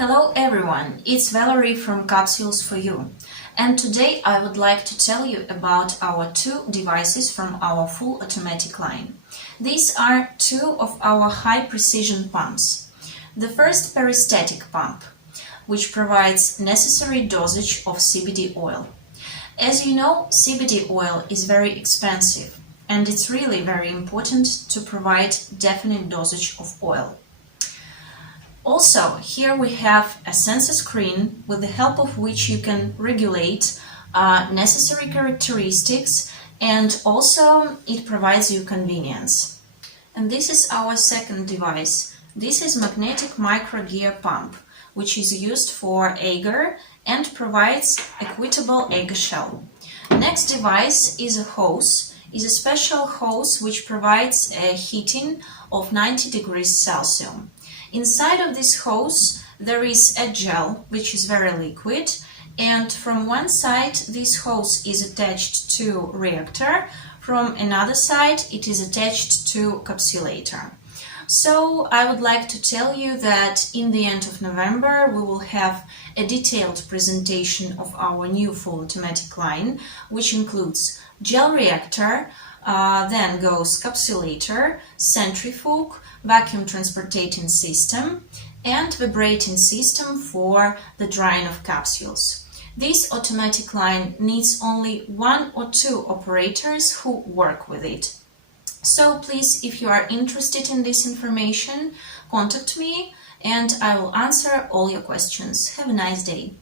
Hello everyone, it's Valerie from Capsules for you, and today I would like to tell you about our two devices from our full automatic line. These are two of our high precision pumps. The first peristaltic pump, which provides necessary dosage of CBD oil. As you know, CBD oil is very expensive, and it's really very important to provide definite dosage of oil. Also, here we have a sensor screen with the help of which you can regulate necessary characteristics, and also it provides you convenience. And this is our second device. This is magnetic micro gear pump, which is used for agar and provides equitable agar shell. Next device is a hose. Is a special hose which provides a heating of 90 degrees Celsius. Inside of this hose there is a gel which is very liquid, and from one side this hose is attached to reactor, from another side it is attached to capsulator. So I would like to tell you that in the end of November we will have a detailed presentation of our new full automatic line, which includes gel reactor, then goes capsulator, centrifuge, vacuum transporting system, and vibrating system for the drying of capsules. This automatic line needs only one or two operators who work with it. So please, if you are interested in this information, contact me and I will answer all your questions. Have a nice day.